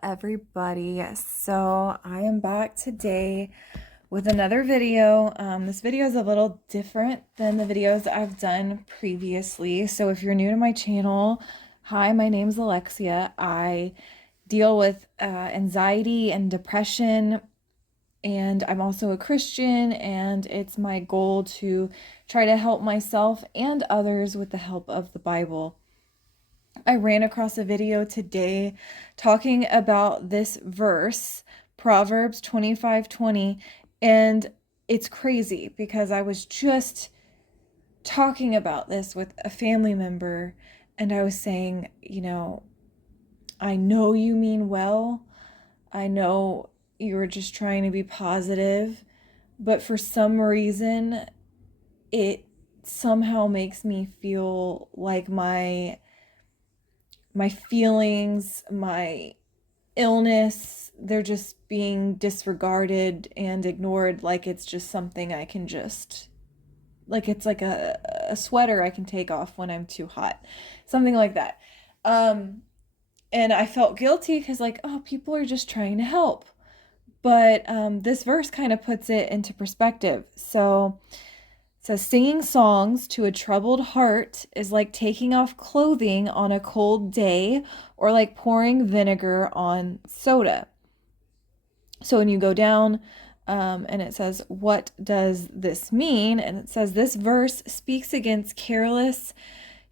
Everybody. So I am back today with another video. This video is a little different than the videos I've done previously. So if you're new to my channel, hi, my name's Alexia. I deal with anxiety and depression, and I'm also a Christian, and it's my goal to try to help myself and others with the help of the Bible. I ran across a video today talking about this verse, Proverbs 25:20, and it's crazy because I was just talking about this with a family member, and I was saying, I know you mean well. I know you're just trying to be positive, but for some reason, it somehow makes me feel like my feelings, my illness, they're just being disregarded and ignored, like it's just something I can just, like it's like a sweater I can take off when I'm too hot. Something like that. And I felt guilty because, like, oh, people are just trying to help. But this verse kind of puts it into perspective. So singing songs to a troubled heart is like taking off clothing on a cold day or like pouring vinegar on soda. So when you go down and it says, what does this mean? And it says, this verse speaks against careless,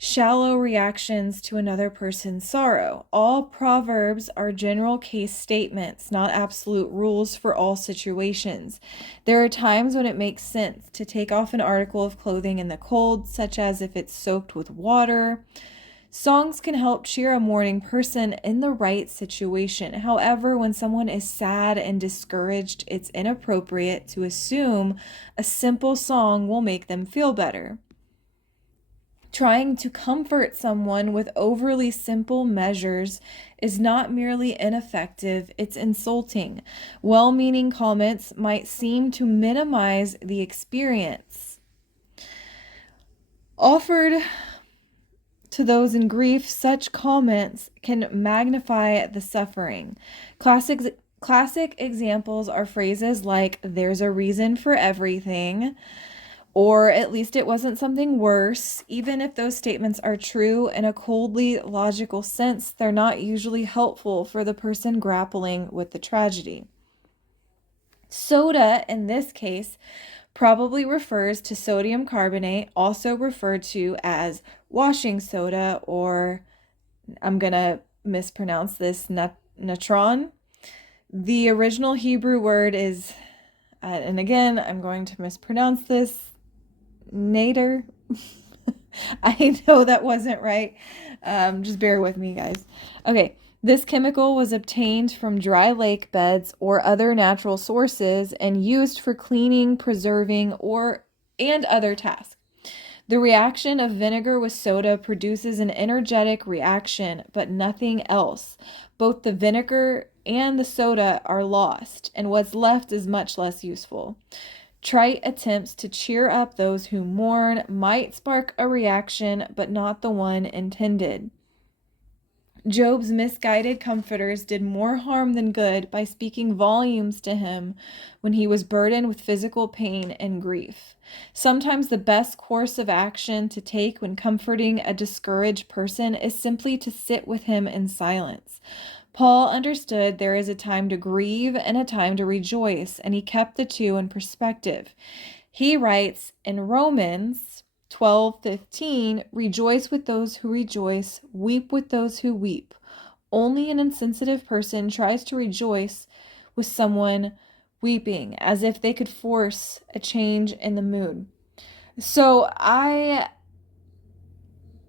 shallow reactions to another person's sorrow. All proverbs are general case statements, not absolute rules for all situations. There are times when it makes sense to take off an article of clothing in the cold, such as if it's soaked with water. Songs can help cheer a mourning person in the right situation. However, when someone is sad and discouraged, it's inappropriate to assume a simple song will make them feel better. Trying to comfort someone with overly simple measures is not merely ineffective, it's insulting. Well-meaning comments might seem to minimize the experience. Offered to those in grief, such comments can magnify the suffering. Classic examples are phrases like, there's a reason for everything, or at least it wasn't something worse. Even if those statements are true in a coldly logical sense, they're not usually helpful for the person grappling with the tragedy. Soda, in this case, probably refers to sodium carbonate, also referred to as washing soda, or I'm going to mispronounce this, natron. The original Hebrew word is, and again, I'm going to mispronounce this, nader. I know that wasn't right. Just bear with me, guys. Okay. This chemical was obtained from dry lake beds or other natural sources and used for cleaning, preserving, and other tasks. The reaction of vinegar with soda produces an energetic reaction, but nothing else. Both the vinegar and the soda are lost, and what's left is much less useful. Trite attempts to cheer up those who mourn might spark a reaction, but not the one intended. Job's misguided comforters did more harm than good by speaking volumes to him when he was burdened with physical pain and grief. Sometimes the best course of action to take when comforting a discouraged person is simply to sit with him in silence. Paul understood there is a time to grieve and a time to rejoice, and he kept the two in perspective. He writes in Romans 12:15, rejoice with those who rejoice, weep with those who weep. Only an insensitive person tries to rejoice with someone weeping, as if they could force a change in the mood. So I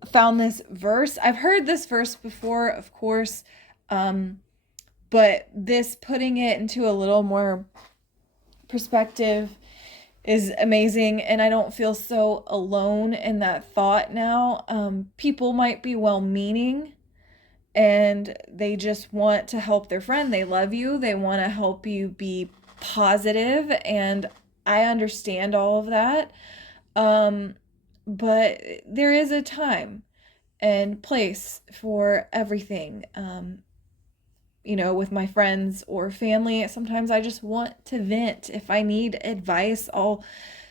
found this verse. I've heard this verse before, of course, but this putting it into a little more perspective is amazing, and I don't feel so alone in that thought now. People might be well-meaning and they just want to help their friend. They love you. They want to help you be positive, and I understand all of that. But there is a time and place for everything. with my friends or family. Sometimes I just want to vent. If I need advice, I'll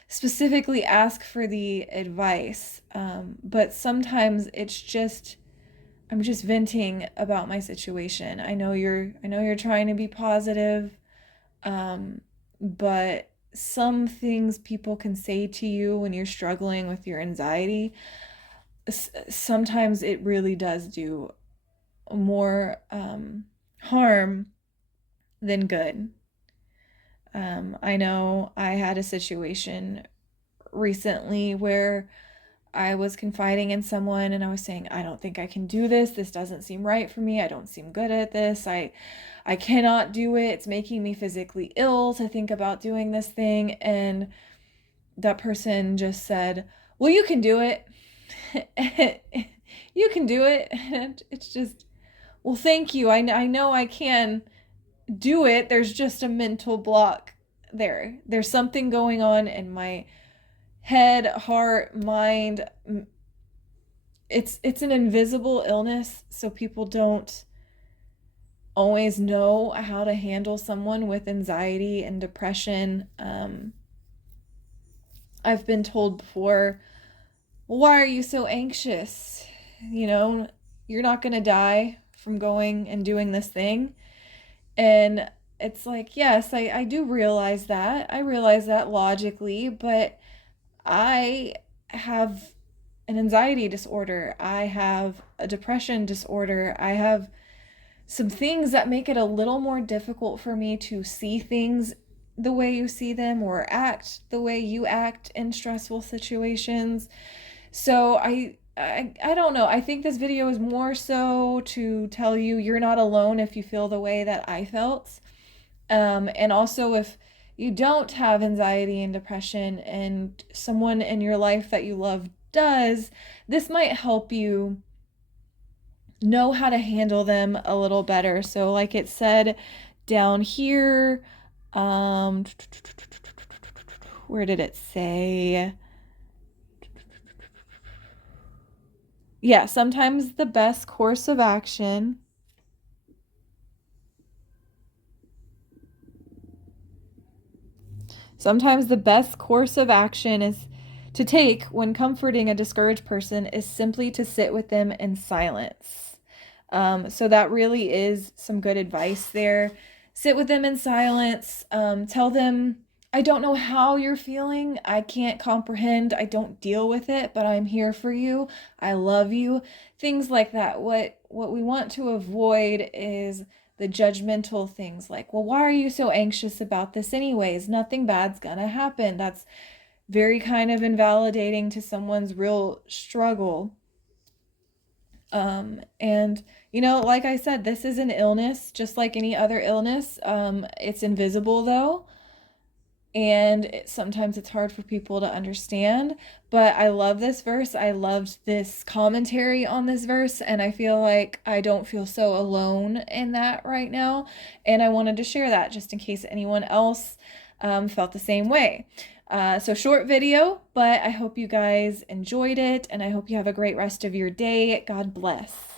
specifically ask for the advice. But sometimes I'm just venting about my situation. I know you're trying to be positive, but some things people can say to you when you're struggling with your anxiety, sometimes it really does do more harm than good. I know I had a situation recently where I was confiding in someone and I was saying, I don't think I can do this. This doesn't seem right for me. I don't seem good at this. I cannot do it. It's making me physically ill to think about doing this thing. And that person just said, well, you can do it. You can do it. And it's just, well, thank you. I know I can do it. There's just a mental block there. There's something going on in my head, heart, mind. It's an invisible illness, so people don't always know how to handle someone with anxiety and depression. I've been told before, why are you so anxious? You're not going to die from going and doing this thing. And it's like, yes, I do realize that. I realize that logically, but I have an anxiety disorder. I have a depression disorder. I have some things that make it a little more difficult for me to see things the way you see them or act the way you act in stressful situations. So I don't know. I think this video is more so to tell you you're not alone if you feel the way that I felt. And also if you don't have anxiety and depression and someone in your life that you love does, this might help you know how to handle them a little better. So like it said down here, where did it say? Yeah, sometimes the best course of action Sometimes the best course of action is to take when comforting a discouraged person is simply to sit with them in silence. So that really is some good advice there. Sit with them in silence. Tell them, I don't know how you're feeling. I can't comprehend. I don't deal with it, but I'm here for you. I love you. Things like that. What we want to avoid is the judgmental things like, well, why are you so anxious about this anyways? Nothing bad's gonna happen. That's very kind of invalidating to someone's real struggle. And like I said, this is an illness, just like any other illness. It's invisible though, and sometimes it's hard for people to understand. But I love this verse. I loved this commentary on this verse, and I feel like I don't feel so alone in that right now. And I wanted to share that just in case anyone else felt the same way. So short video, but I hope you guys enjoyed it, and I hope you have a great rest of your day. God bless.